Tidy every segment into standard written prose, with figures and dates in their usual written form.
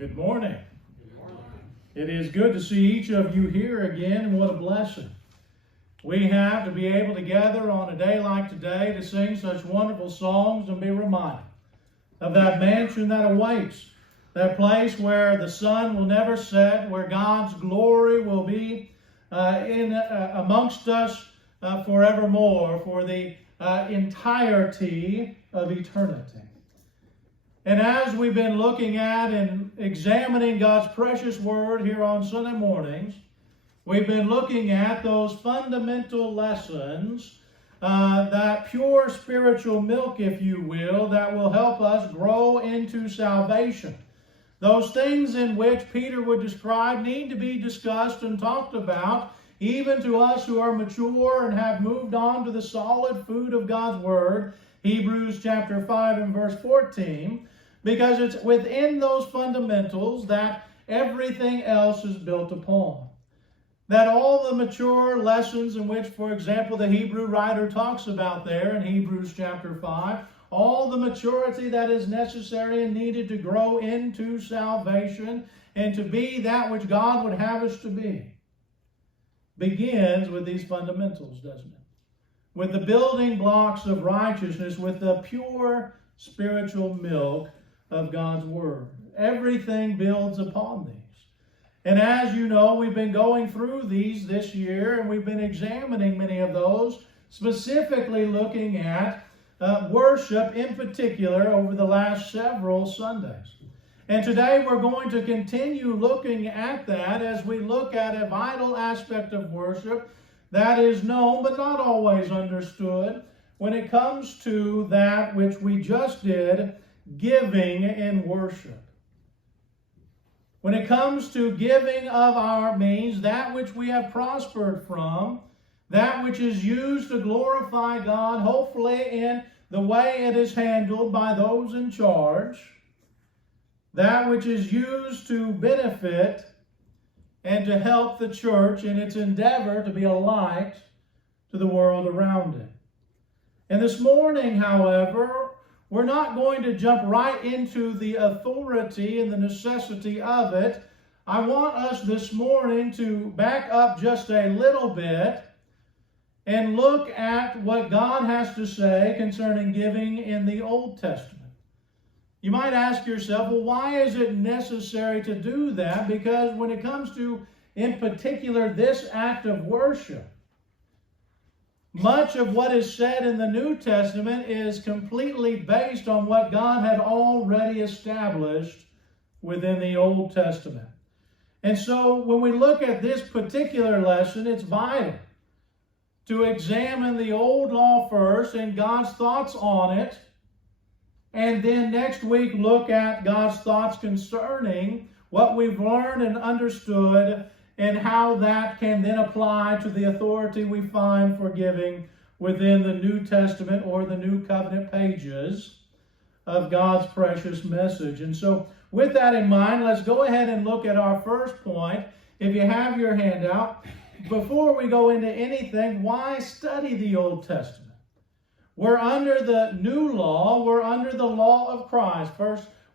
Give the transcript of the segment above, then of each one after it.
Good morning. Good morning. It is good to see each of you here again, and what a blessing we have to be able to gather on a day like today to sing such wonderful songs and be reminded of that mansion that awaits, that place where the sun will never set, where God's glory will be amongst us forevermore for the entirety of eternity. And as we've been looking at and examining God's precious Word here on Sunday mornings, we've been looking at those fundamental lessons, that pure spiritual milk, if you will, that will help us grow into salvation. Those things in which Peter would describe need to be discussed and talked about, even to us who are mature and have moved on to the solid food of God's Word, Hebrews chapter 5 and verse 14, because it's within those fundamentals that everything else is built upon. That all the mature lessons in which, for example, the Hebrew writer talks about there in Hebrews chapter 5, all the maturity that is necessary and needed to grow into salvation and to be that which God would have us to be, begins with these fundamentals, doesn't it? With the building blocks of righteousness, with the pure spiritual milk of God's Word. Everything builds upon these. And as you know, we've been going through these this year, and we've been examining many of those, specifically looking at worship in particular over the last several Sundays. And today we're going to continue looking at that as we look at a vital aspect of worship that is known but not always understood when it comes to that which we just did, giving in worship. When it comes to giving of our means, that which we have prospered from, that which is used to glorify God, hopefully in the way it is handled by those in charge, that which is used to benefit and to help the church in its endeavor to be a light to the world around it. And this morning, however, we're not going to jump right into the authority and the necessity of it. I want us this morning to back up just a little bit and look at what God has to say concerning giving in the Old Testament. You might ask yourself, well, why is it necessary to do that? Because when it comes to, in particular, this act of worship, much of what is said in the New Testament is completely based on what God had already established within the Old Testament. And so when we look at this particular lesson, it's vital to examine the Old Law first and God's thoughts on it, and then next week look at God's thoughts concerning what we've learned and understood and how that can then apply to the authority we find for giving within the New Testament or the New Covenant pages of God's precious message. And so with that in mind, let's go ahead and look at our first point. If you have your handout, before we go into anything, why study the Old Testament? We're under the new law. We're under the law of Christ.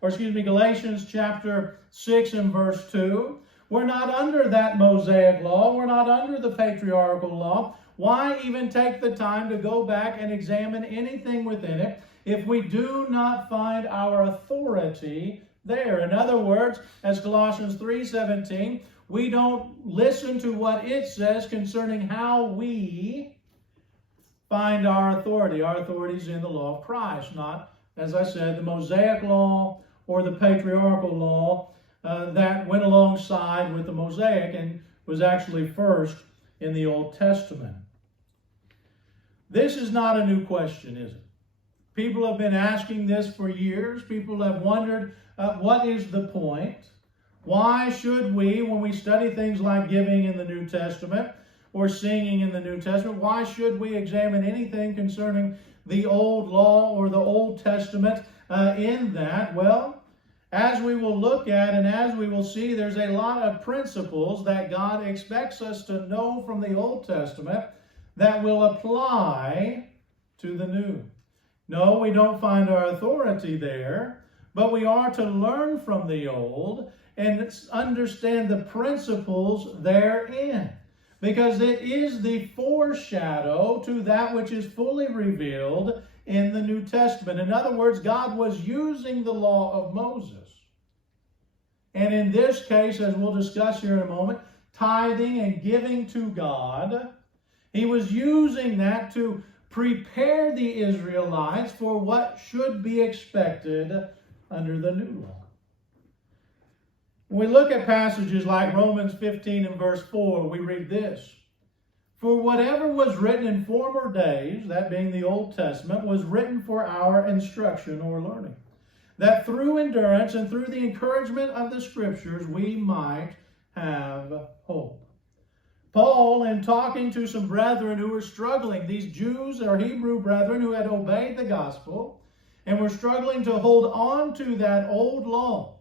Galatians chapter 6 and verse 2. We're not under that Mosaic law. We're not under the patriarchal law. Why even take the time to go back and examine anything within it if we do not find our authority there? In other words, as Colossians 3:17, we don't listen to what it says concerning how we find our authority. Our authority is in the law of Christ, not, as I said, the Mosaic law or the patriarchal law that went alongside with the Mosaic and was actually first in the Old Testament. This is not a new question, is it? People have been asking this for years. People have wondered, what is the point? Why should we, when we study things like giving in the New Testament or singing in the New Testament, why should we examine anything concerning the Old Law or the Old Testament in that? Well, as we will look at and as we will see, there's a lot of principles that God expects us to know from the Old Testament that will apply to the New. No, we don't find our authority there, but we are to learn from the old and understand the principles therein, because it is the foreshadow to that which is fully revealed in the New Testament. In other words, God was using the law of Moses. And in this case, as we'll discuss here in a moment, tithing and giving to God, he was using that to prepare the Israelites for what should be expected under the new law. When we look at passages like Romans 15 and verse 4, we read this: "For whatever was written in former days," that being the Old Testament, "was written for our instruction," or learning, "that through endurance and through the encouragement of the Scriptures we might have hope." Paul, in talking to some brethren who were struggling, these Jews or Hebrew brethren who had obeyed the gospel and were struggling to hold on to that old law,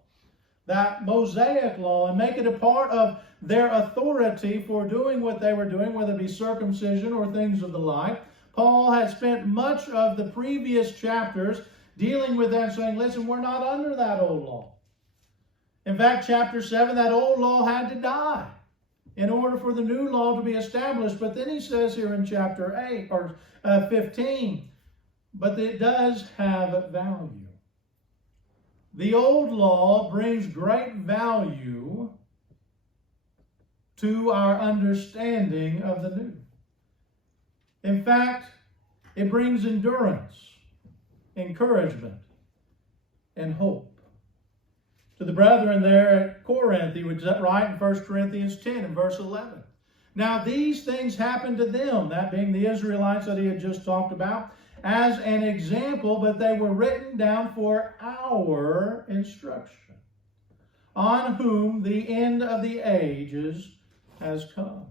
that Mosaic law, and make it a part of their authority for doing what they were doing, whether it be circumcision or things of the like. Paul had spent much of the previous chapters dealing with that, saying, listen, we're not under that old law. In fact, chapter 7, that old law had to die in order for the new law to be established. But then he says here in chapter 8 or 15, but it does have value. The old law brings great value to our understanding of the new. In fact, it brings endurance, encouragement, and hope. To the brethren there at Corinth, he would write in 1 Corinthians 10 and verse 11. Now these things happened to them, that being the Israelites that he had just talked about, as an example, but they were written down for our instruction, on whom the end of the ages has come.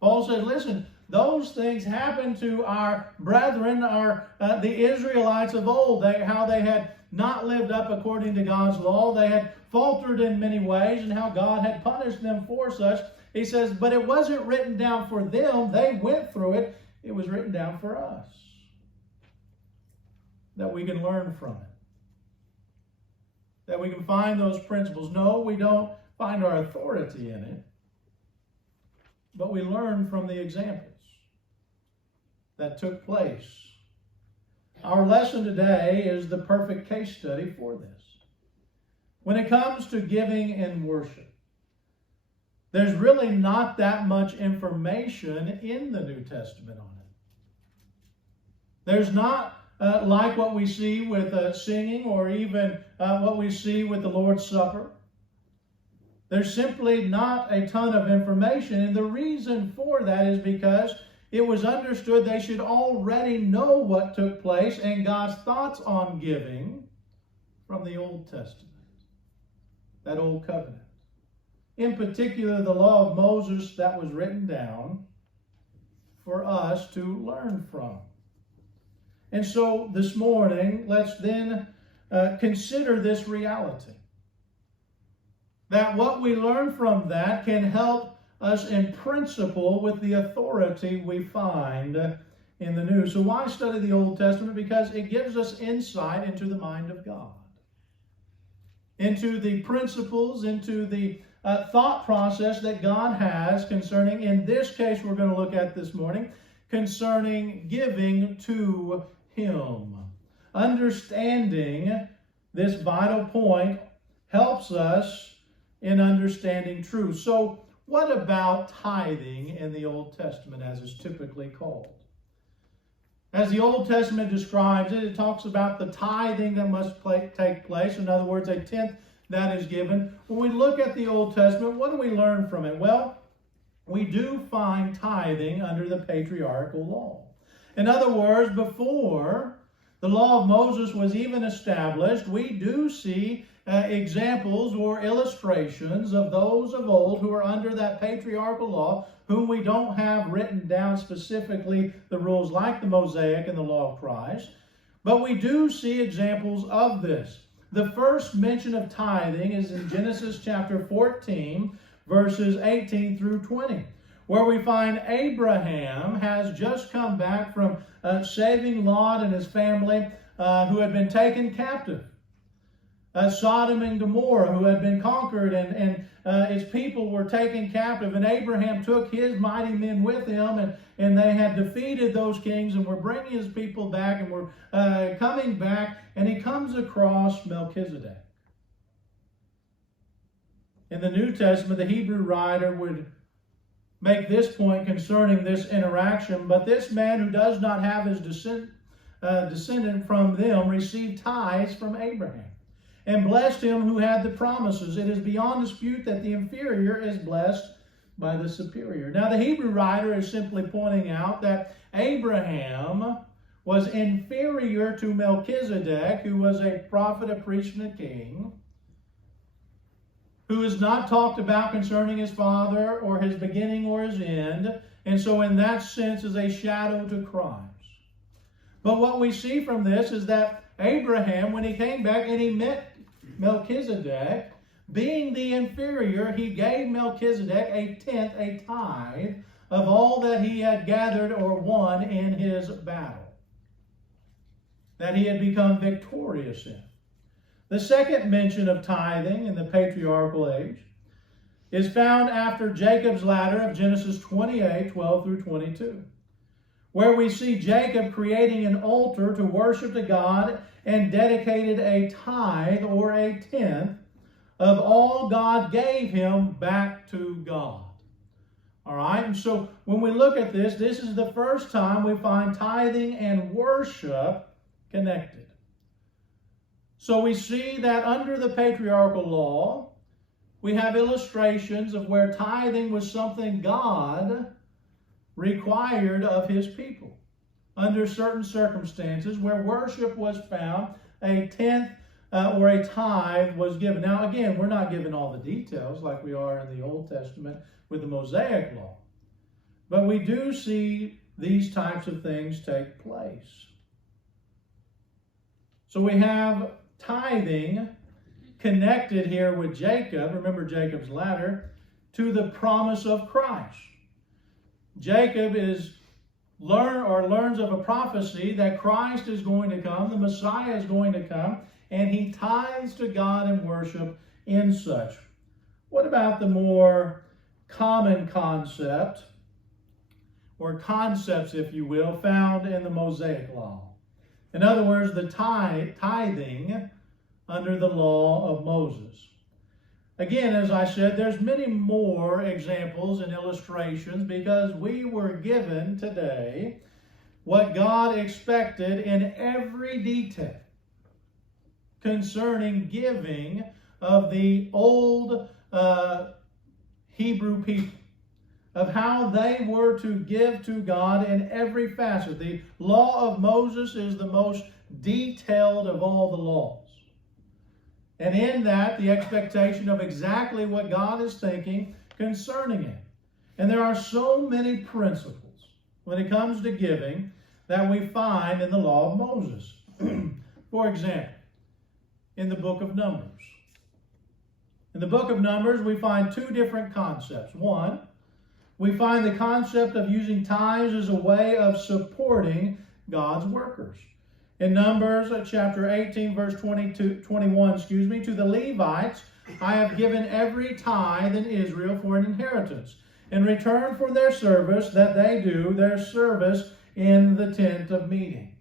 Paul said, listen, those things happened to our brethren, the Israelites of old, how they had not lived up according to God's law. They had faltered in many ways, and how God had punished them for such. He says, but it wasn't written down for them. They went through it. It was written down for us, that we can learn from it, that we can find those principles. No, we don't find our authority in it, but we learn from the examples that took place. Our lesson today is the perfect case study for this. When it comes to giving and worship, there's really not that much information in the New Testament on it. There's not like what we see with singing, or even what we see with the Lord's Supper. There's simply not a ton of information, and the reason for that is because it was understood they should already know what took place and God's thoughts on giving from the Old Testament, that Old Covenant. In particular, the law of Moses that was written down for us to learn from. And so this morning, let's then consider this reality, that what we learn from that can help us in principle with the authority we find in the New. So why study the Old Testament? Because it gives us insight into the mind of God, into the principles, into the thought process that God has concerning, in this case we're going to look at this morning, concerning giving to Him. Understanding this vital point helps us in understanding truth. So what about tithing in the Old Testament, as it's typically called? As the Old Testament describes it, it talks about the tithing that must take place. In other words, a tenth that is given. When we look at the Old Testament, what do we learn from it? Well, we do find tithing under the patriarchal law. In other words, before the law of Moses was even established, we do see examples or illustrations of those of old who are under that patriarchal law, whom we don't have written down specifically the rules like the Mosaic and the law of Christ. But we do see examples of this. The first mention of tithing is in Genesis chapter 14, verses 18 through 20, where we find Abraham has just come back from saving Lot and his family who had been taken captive. Sodom and Gomorrah, who had been conquered, and its people were taken captive, and Abraham took his mighty men with him, and they had defeated those kings and were bringing his people back and were coming back, and he comes across Melchizedek. In the New Testament, the Hebrew writer would make this point concerning this interaction, but this man who does not have his descendant from them received tithes from Abraham, and blessed him who had the promises. It is beyond dispute that the inferior is blessed by the superior. Now, the Hebrew writer is simply pointing out that Abraham was inferior to Melchizedek, who was a prophet, a priest, and a king, who is not talked about concerning his father or his beginning or his end, and so in that sense is a shadow to Christ. But what we see from this is that Abraham, when he came back and he met Melchizedek, being the inferior, he gave Melchizedek a tenth, a tithe, of all that he had gathered or won in his battle, that he had become victorious in. The second mention of tithing in the patriarchal age is found after Jacob's ladder of Genesis 28, 12 through 22, where we see Jacob creating an altar to worship to God and dedicated a tithe or a tenth of all God gave him back to God. All right, and so when we look at this, this is the first time we find tithing and worship connected. So we see that under the patriarchal law, we have illustrations of where tithing was something God required of his people. Under certain circumstances where worship was found, a tenth or a tithe was given. Now again, we're not given all the details like we are in the Old Testament with the Mosaic law. But we do see these types of things take place. So we have tithing connected here with Jacob, remember Jacob's ladder, to the promise of Christ. Jacob learns of a prophecy that Christ is going to come, the Messiah is going to come, and he tithes to God in worship in such. What about the more common concept, or concepts, if you will, found in the Mosaic law? In other words, the tithing under the law of Moses. Again, as I said, there's many more examples and illustrations because we were given today what God expected in every detail concerning giving of the old Hebrew people, of how they were to give to God in every facet. The law of Moses is the most detailed of all the laws. And in that, the expectation of exactly what God is thinking concerning it. And there are so many principles when it comes to giving that we find in the law of Moses. For example, in the Book of Numbers. In the Book of Numbers, we find two different concepts. One, we find the concept of using tithes as a way of supporting God's workers. In Numbers chapter 18, verse 21, to the Levites, I have given every tithe in Israel for an inheritance, in return for their service that they do, their service in the tent of meeting.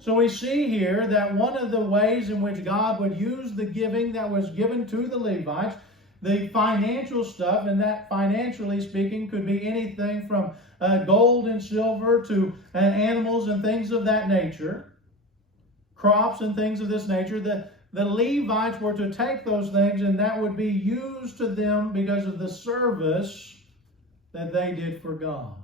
So we see here that one of the ways in which God would use the giving that was given to the Levites, the financial stuff, and that financially speaking could be anything from gold and silver to animals and things of that nature, crops and things of this nature. The Levites were to take those things and that would be used to them because of the service that they did for God.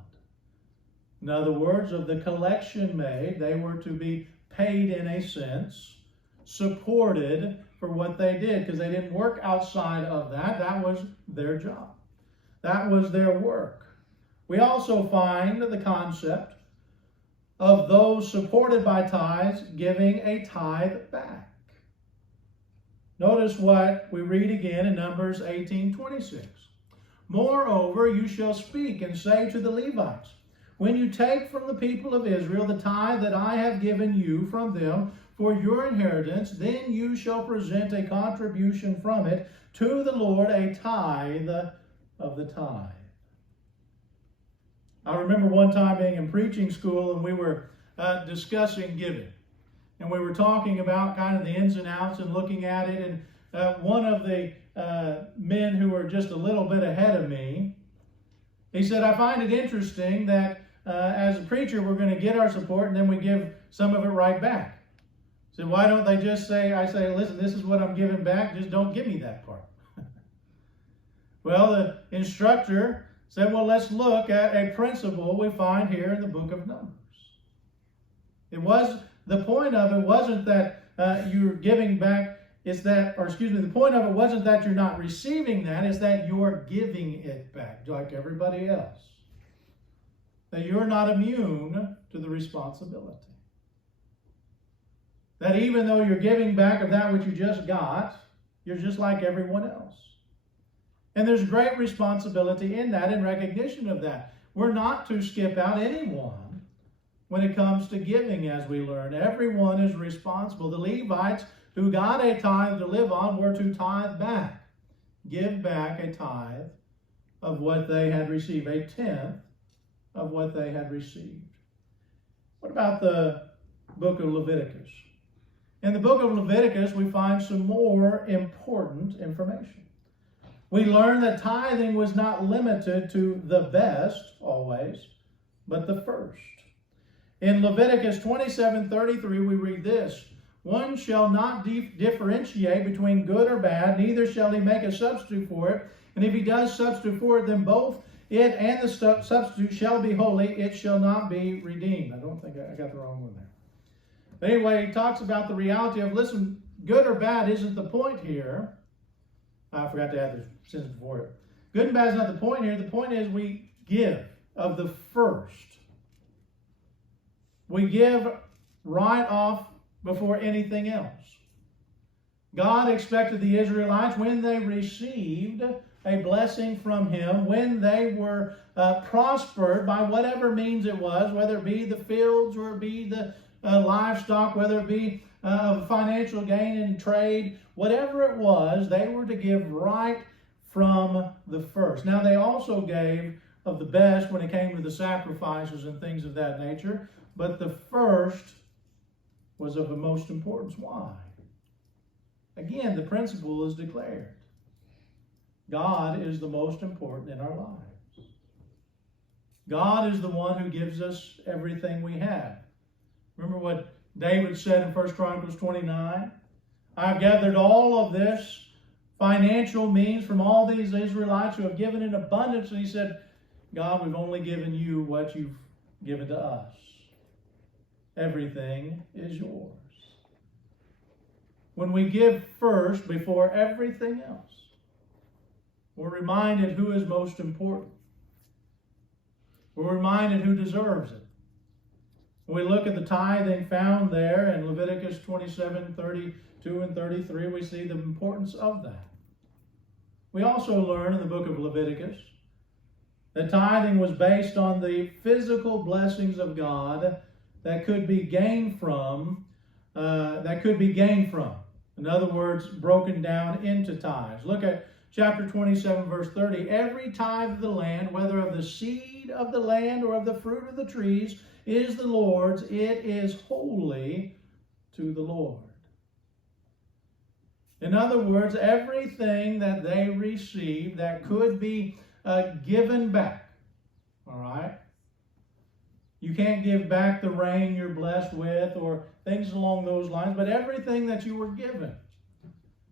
In other words, of the collection made, they were to be paid in a sense, supported for what they did, because they didn't work outside of that. That was their job. That was their work. We also find the concept of those supported by tithes giving a tithe back. Notice what we read again in Numbers 18:26. Moreover, you shall speak and say to the Levites, when you take from the people of Israel the tithe that I have given you from them for your inheritance, then you shall present a contribution from it to the Lord, a tithe of the tithe. I remember one time being in preaching school, and we were discussing giving. And we were talking about kind of the ins and outs and looking at it. And one of the men who were just a little bit ahead of me, he said, I find it interesting that as a preacher, we're going to get our support and then we give some of it right back. He said, why don't they just say, I say, listen, this is what I'm giving back, just don't give me that part. Well, the instructor said, well, let's look at a principle we find here in the book of Numbers. The point of it wasn't that you're giving back, the point of it wasn't that you're not receiving that, it's that you're giving it back, like everybody else. That you're not immune to the responsibility. That even though you're giving back of that which you just got, you're just like everyone else. And there's great responsibility in that, in recognition of that. We're not to skip out anyone when it comes to giving, as we learn. Everyone is responsible. The Levites, who got a tithe to live on, were to tithe back. Give back a tithe of what they had received, a tenth of what they had received. What about the book of Leviticus? In the book of Leviticus, we find some more important information. We learn that tithing was not limited to the best, always, but the first. In Leviticus 27:33, we read this, one shall not differentiate between good or bad, neither shall he make a substitute for it. And if he does substitute for it, then both it and the substitute shall be holy, it shall not be redeemed. I don't think I got the wrong one there. But anyway, he talks about the reality of, listen, good or bad isn't the point here. I forgot to add the sentence before it. Good and bad is not the point here. The point is we give of the first. We give right off before anything else. God expected the Israelites, when they received a blessing from Him, when they were prospered by whatever means it was, whether it be the fields or it be the livestock, whether it be financial gain in trade, whatever it was, they were to give right from the first. Now, they also gave of the best when it came to the sacrifices and things of that nature, but the first was of the most importance. Why? Again, the principle is declared. God is the most important in our lives. God is the one who gives us everything we have. Remember what David said in 1 Chronicles 29? I've gathered all of this financial means from all these Israelites who have given in abundance. And he said, God, we've only given you what you've given to us. Everything is yours. When we give first before everything else, we're reminded who is most important. We're reminded who deserves it. When we look at the tithing found there in Leviticus 27:32 and 33, we see the importance of that. We also learn in the book of Leviticus that tithing was based on the physical blessings of God that could be gained from. In other words, broken down into tithes. Look at chapter 27, verse 30. Every tithe of the land, whether of the seed of the land or of the fruit of the trees, is the Lord's. It is holy to the Lord. In other words, everything that they received that could be given back. All right? You can't give back the rain you're blessed with or things along those lines, but everything that you were given,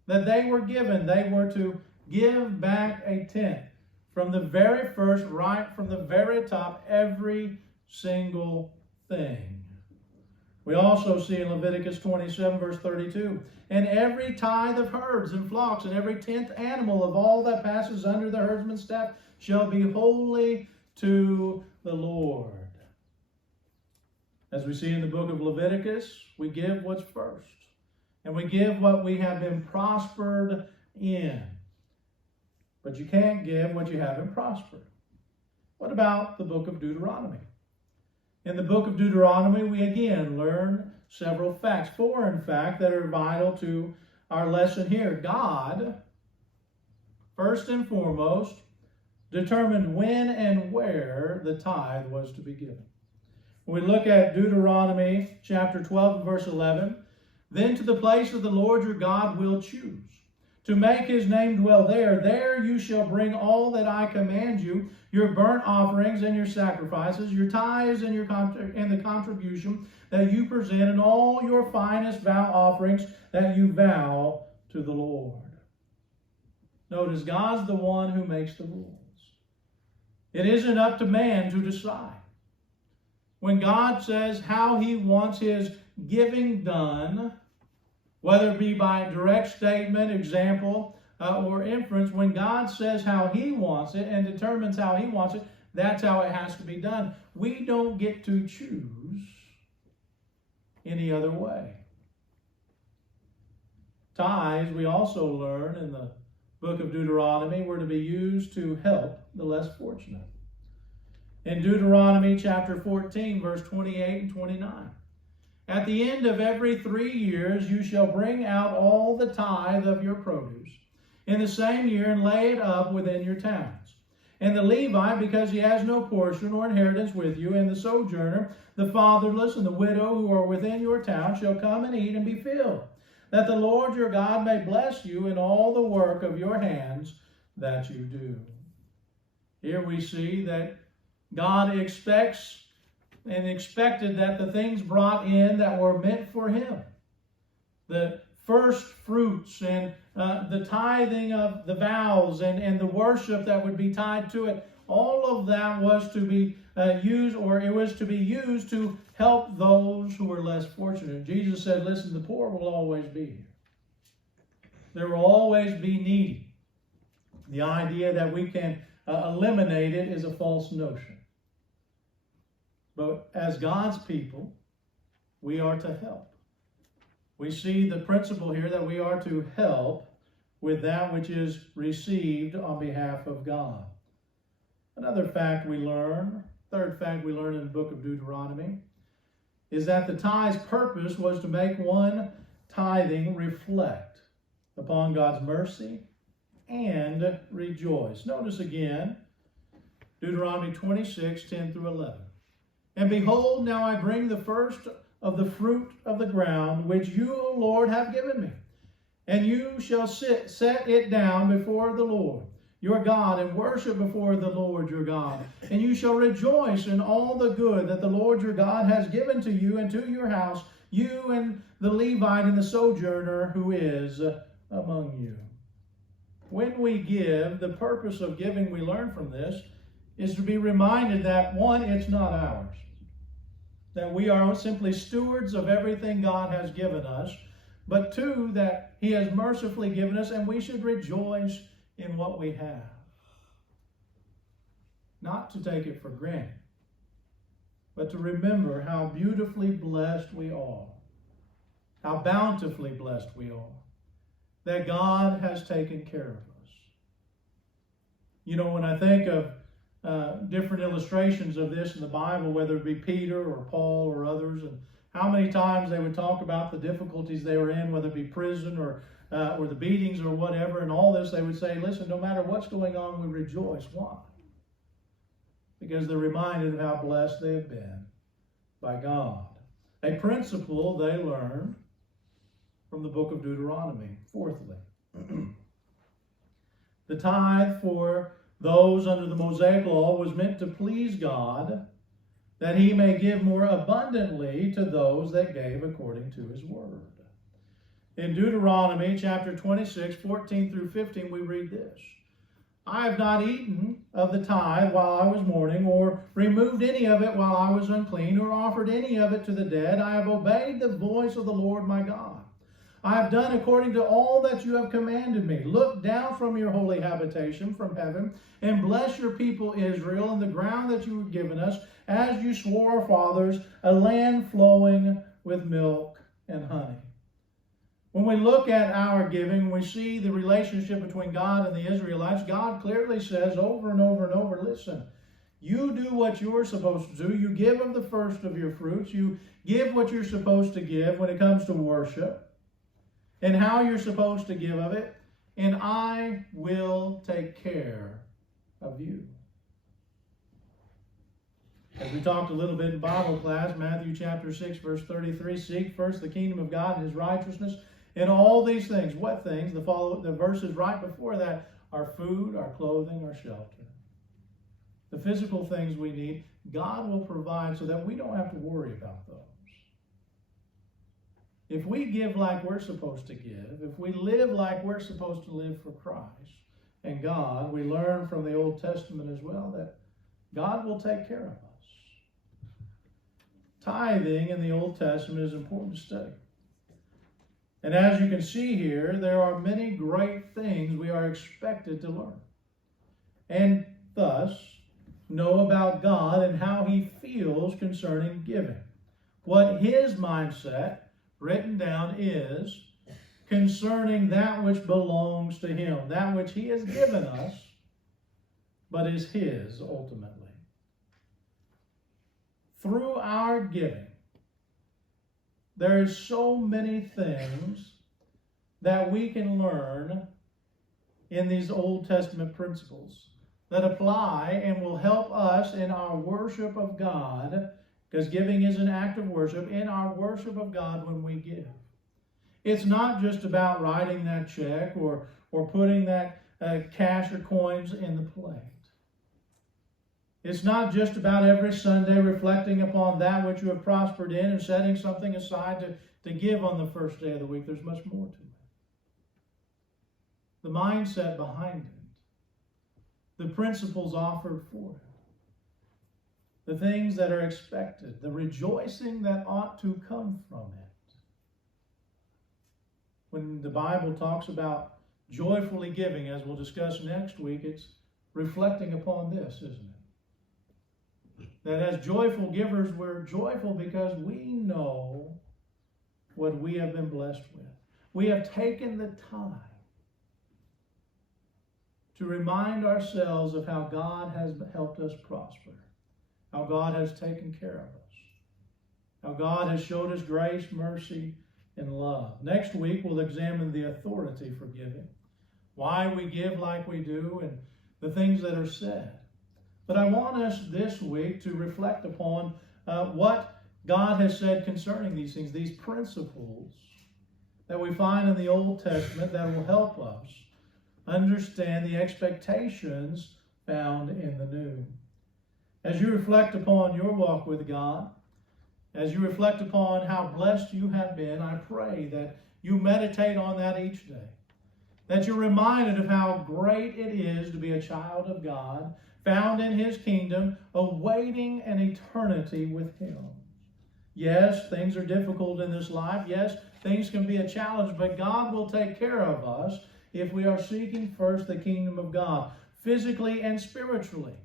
that they were given, they were to give back a tenth. From the very first, right from the very top, every single thing. We also see in Leviticus 27, verse 32, and every tithe of herds and flocks and every 10th animal of all that passes under the herdsman's staff shall be holy to the Lord. As we see in the book of Leviticus, we give what's first. And we give what we have been prospered in. But you can't give what you haven't prospered. What about the book of Deuteronomy? In the book of Deuteronomy, we again learn several facts, four in fact, that are vital to our lesson here. God, first and foremost, determined when and where the tithe was to be given. When we look at Deuteronomy chapter 12 and verse 11, then to the place of the Lord your God will choose, to make his name dwell there. There you shall bring all that I command you, your burnt offerings and your sacrifices, your tithes and the contribution that you present, and all your finest vow offerings that you vow to the Lord. Notice, God's the one who makes the rules. It isn't up to man to decide. When God says how he wants his giving done, whether it be by direct statement, example, or inference, when God says how he wants it and determines how he wants it, that's how it has to be done. We don't get to choose any other way. Tithes, we also learn in the Book of Deuteronomy, were to be used to help the less fortunate. In Deuteronomy chapter 14, verse 28 and 29. At the end of every 3 years you shall bring out all the tithe of your produce in the same year and lay it up within your towns. And the Levite, because he has no portion or inheritance with you, and the sojourner, the fatherless, and the widow who are within your town shall come and eat and be filled, that the Lord your God may bless you in all the work of your hands that you do. Here we see that God expects and expected that the things brought in that were meant for him, the first fruits and the tithing of the vows and the worship that would be tied to it, all of that was to be used, or it was to be used to help those who were less fortunate. Jesus said, listen, the poor will always be here. There will always be needy. The idea that we can eliminate it is a false notion. But as God's people, we are to help. We see the principle here that we are to help with that which is received on behalf of God. Another fact we learn, third fact we learn in the book of Deuteronomy, is that the tithe's purpose was to make one tithing reflect upon God's mercy and rejoice. Notice again, Deuteronomy 26, 10 through 11. And behold, now I bring the first of the fruit of the ground, which you, O Lord, have given me. And you shall set it down before the Lord your God, and worship before the Lord your God. And you shall rejoice in all the good that the Lord your God has given to you and to your house, you and the Levite and the sojourner who is among you. When we give, the purpose of giving, we learn from this, is to be reminded that, one, it's not ours. That we are simply stewards of everything God has given us. But two, that he has mercifully given us, and we should rejoice in what we have. Not to take it for granted, but to remember how beautifully blessed we are, how bountifully blessed we are, that God has taken care of us. You know, when I think of different illustrations of this in the Bible, whether it be Peter or Paul or others, and how many times they would talk about the difficulties they were in, whether it be prison or the beatings or whatever, and all this, they would say, listen, no matter what's going on, we rejoice. Why? Because they're reminded of how blessed they have been by God. A principle they learned from the book of Deuteronomy. Fourthly, the tithe for those under the Mosaic law was meant to please God, that he may give more abundantly to those that gave according to his word. In Deuteronomy chapter 26, 14 through 15, we read this. I have not eaten of the tithe while I was mourning, or removed any of it while I was unclean, or offered any of it to the dead. I have obeyed the voice of the Lord my God. I have done according to all that you have commanded me. Look down from your holy habitation from heaven, and bless your people Israel and the ground that you have given us, as you swore our fathers, a land flowing with milk and honey. When we look at our giving, we see the relationship between God and the Israelites. God clearly says over and over and over, listen, You do what you're supposed to do. You give of the first of your fruits. You give what you're supposed to give when it comes to worship and how you're supposed to give of it. And I will take care of you. As we talked a little bit in Bible class, Matthew chapter 6, verse 33, seek first the kingdom of God and his righteousness, and all these things. What things? The verses right before that are food, our clothing, our shelter. The physical things we need, God will provide so that we don't have to worry about those. If we give like we're supposed to give, if we live like we're supposed to live for Christ and God, we learn from the Old Testament as well that God will take care of us. Tithing in the Old Testament is important to study. And as you can see here, there are many great things we are expected to learn. And thus, know about God and how he feels concerning giving. What his mindset, written down, is concerning that which belongs to him, that which he has given us, but is his ultimately. Through our giving, there is so many things that we can learn in these Old Testament principles that apply and will help us in our worship of God, because giving is an act of worship, in our worship of God when we give. It's not just about writing that check or putting that cash or coins in the plate. It's not just about every Sunday reflecting upon that which you have prospered in and setting something aside to give on the first day of the week. There's much more to it. The mindset behind it, the principles offered for it, the things that are expected, the rejoicing that ought to come from it. When the Bible talks about joyfully giving, as we'll discuss next week, it's reflecting upon this, isn't it? That as joyful givers, we're joyful because we know what we have been blessed with. We have taken the time to remind ourselves of how God has helped us prosper, how God has taken care of us, how God has showed us grace, mercy, and love. Next week, we'll examine the authority for giving, why we give like we do, and the things that are said. But I want us this week to reflect upon what God has said concerning these things, these principles that we find in the Old Testament that will help us understand the expectations found in the New. As you reflect upon your walk with God, as you reflect upon how blessed you have been, I pray that you meditate on that each day, that you're reminded of how great it is to be a child of God, found in his kingdom, awaiting an eternity with him. Yes, things are difficult in this life. Yes, things can be a challenge, but God will take care of us if we are seeking first the kingdom of God, physically and spiritually.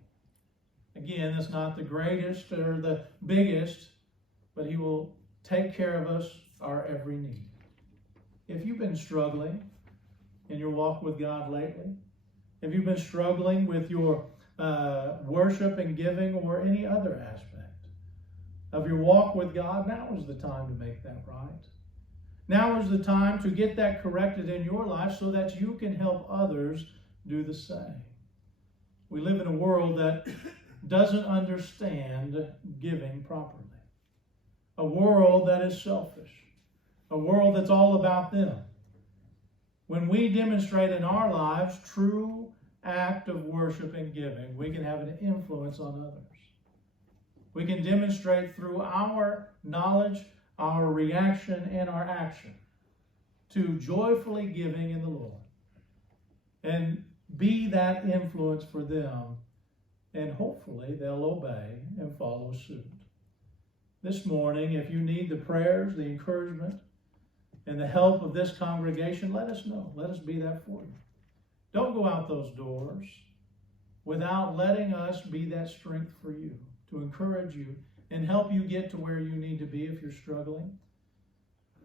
Again, that's not the greatest or the biggest, but he will take care of us, our every need. If you've been struggling in your walk with God lately, if you've been struggling with your worship and giving or any other aspect of your walk with God, now is the time to make that right. Now is the time to get that corrected in your life so that you can help others do the same. We live in a world that doesn't understand giving properly. A world that is selfish. A world that's all about them. When we demonstrate in our lives true act of worship and giving, we can have an influence on others. We can demonstrate through our knowledge, our reaction, and our action to joyfully giving in the Lord. And be that influence for them, and hopefully they'll obey and follow suit. This morning, if you need the prayers, the encouragement, and the help of this congregation, let us know. Let us be that for you. Don't go out those doors without letting us be that strength for you, to encourage you and help you get to where you need to be if you're struggling.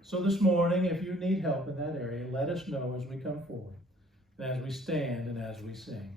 So this morning, if you need help in that area, let us know as we come forward, and as we stand and as we sing.